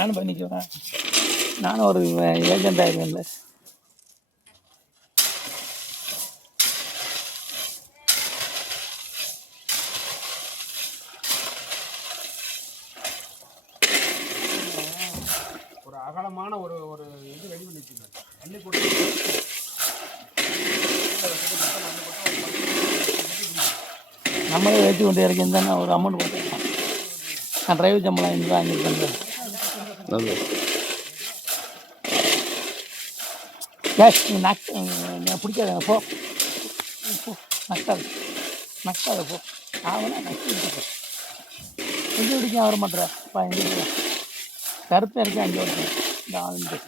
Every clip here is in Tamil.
நானும் பண்ணிக்குவேன். நானும் ஒரு ஏஜென்ட் ஆயிருவேன்ல. ஒரு அகலமான ஒரு ஒரு இது ரெடி பண்ணி வச்சுக்கோங்க. தண்ணி போட்டு நம்மளே ஏற்றி கொண்டு இறக்கியிருந்தா ஒரு அமௌண்ட் போட்டுருக்கோம். நான் டிரைவர் சம்பளம் இங்கே வாங்கியிருக்கேன். கேஷ் நீ பிடிக்காத போ போ, நக்காத போ. ஆவனா நக்கி போ. எங்கே பிடிக்க வர மாட்டேறப்பா. எங்கே கருத்து இருக்கேன் அங்கே வருஷம் இந்த ஆளுந்து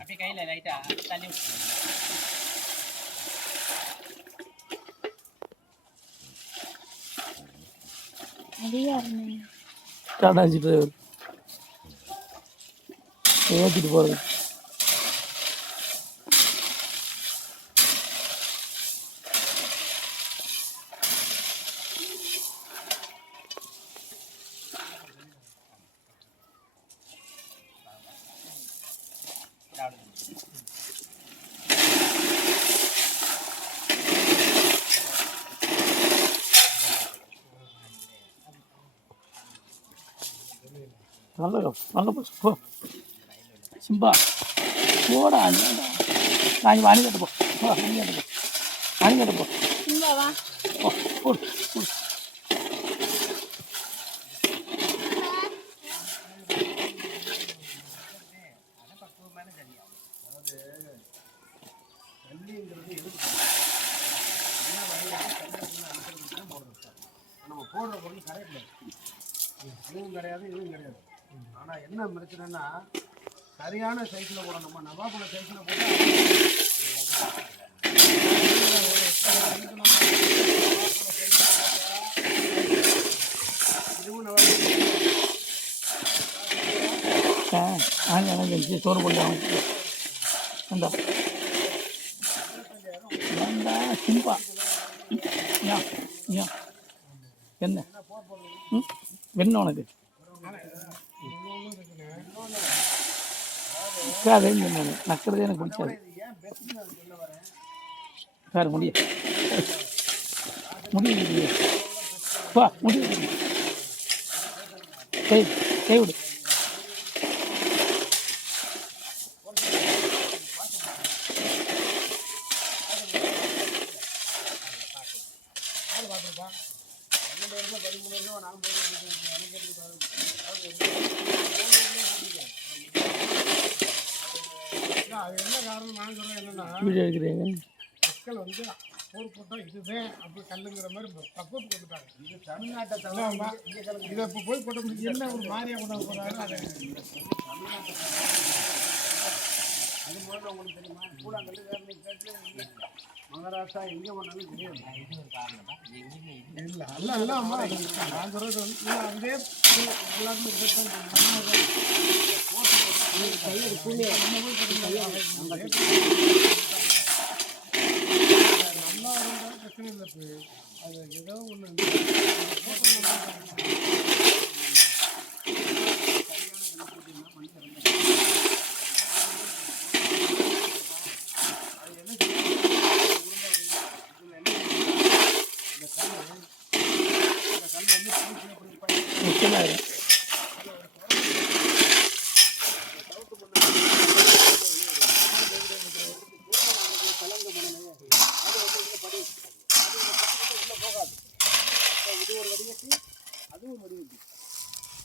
அப்படியே கையில் லைட்டா தள்ளி டாடாஜி டிரைவர் ஏற்றிட்டு போகிறது. நல்ல போ சிம்பா போடா. நான் இங்கே அணிக்கட்ட போ. அணிக்கட்ட போ. போடு போடு. நம்ம போடுற பொருள் கரெக்ட் இதுவும் கிடையாது இதுவும் கிடையாது. ஆனால் என்ன பிரச்சனைன்னா சரியான சைஸில் போட நம்ம நவாபுல சைஸில் போட்டால் இதுவும் நவாபு சோறு போட்டு அந்த சிம்பா என்ன வெண்ண உனக்கு நக்கிறதே எனக்கு பிடிக்காது சார். முடியலையே வா, முடியல கை விடு. அது என்ன காரணம் நான் சொல்றேன் என்னன்னா வீடியோ எடுக்கிறீங்க. மக்கள் வந்து போர் போட்டால் இதுதான் அப்படி கல்லுங்கிற மாதிரி சப்போர்ட் கொடுத்துட்டாங்க. இது தமிழ்நாட்டை தவிர இதை இப்போ போய் போட்ட முடியும் என்ன ஒரு மாதிரியாக கொண்டாந்து போகிறாரு. அதை அது முதல்ல உங்களுக்கு தெரியுமா? கூடாங்கல்லு வேறு கேட்டு இல்லை மகாராஷ்டிரா எங்கே போனாலும் தெரியாது. இது ஒரு காரணம் தான். எங்கேயுமே இல்லை அல்ல இல்லை அம்மா நான் சொல்கிறது வந்து அங்கே எல்லாருமே நல்லா இருந்தாலும் பிரச்சனை இல்லை. அது ஏதோ ஒன்று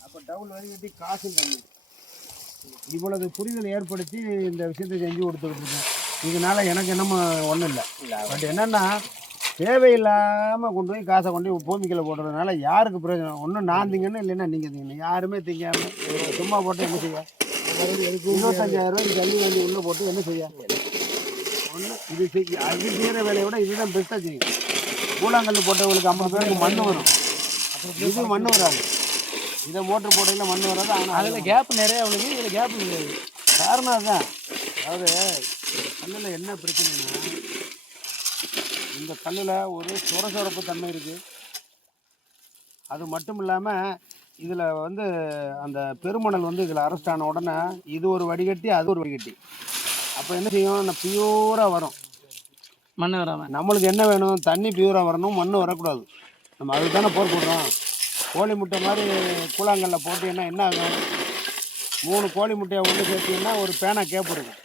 அப்போ டவுன் வடிகட்டி காசும் கம்மி. இவ்வளவு புரிதல் ஏற்படுத்தி இந்த விஷயத்தை செஞ்சு கொடுத்துக்கிட்டு இருக்கேன். இதனால எனக்கு என்னமோ ஒன்றும் இல்லை. பட் என்னென்னா தேவையில்லாமல் கொண்டு போய் காசை கொண்டு போய் பூமிக்குள்ள போடுறதுனால யாருக்கு பிரயோஜனம்? ஒன்றும் நான் திங்கன்னு இல்லைன்னா நீங்கள் திங்கணும். யாருமே திங்காமல் சும்மா போட்டு என்ன செய்ய? 25,000 ரூபாய்க்கு ஜல்லி வாங்கி உள்ளே போட்டு என்ன செய்ய? ஒன்று இது செய்ய. அது செய்கிற வேலையை விட இதுதான் பெஸ்ட்டாக செய்யும். கூழாங்கல் போட்டவங்களுக்கு 50 பேருக்கு மண் வரும். இது மண் வராது. இதை மோட்டர் போடையில் மண் வராது. ஆனால் அதில் கேப் நிறைய அவளுக்கு, இதில் கேப் கிடையாது. காரணம் அதுதான். அதாவது கல்லில் என்ன பிரச்சனைனா இந்த கல்லில் ஒரு சொரசொரப்பு தன்மை இருக்குது. அது மட்டும் இல்லாமல் இதில் வந்து அந்த பெருமணல் வந்து இதில் அரெஸ்ட் ஆன உடனே இது ஒரு வடிகட்டி அது ஒரு வடிகட்டி. அப்போ என்ன செய்யும், பியூராக வரும். மண் வராமல் நம்மளுக்கு என்ன வேணும், தண்ணி பியூராக வரணும், மண் வரக்கூடாது. நம்ம அதுக்கு தானே போர் போடுறோம். கோழி முட்டை மாதிரி கூழாங்கல்ல போட்டீங்கன்னா என்ன ஆகும், 3 கோழி முட்டையை ஒன்று சேர்த்தீங்கன்னா ஒரு பேனா கேப் இருக்கும்.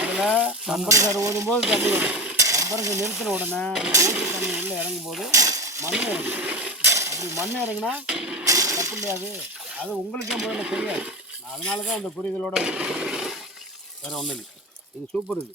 அதில் கம்பரசர் ஊதும்போது தண்ணி வரும். கம்பரசர் நிறுத்தின உடனே ஊற்றி தண்ணி உள்ளே இறங்கும்போது மண் இறங்கும். அப்படி மண் இறங்குனா தப்பு இல்லையா? அது உங்களுக்கே முதல்ல தெரியாது. அதனால தான் அந்த புரிதலோட வேறு ஒன்றும் இல்லை. இது சூப்பர். இது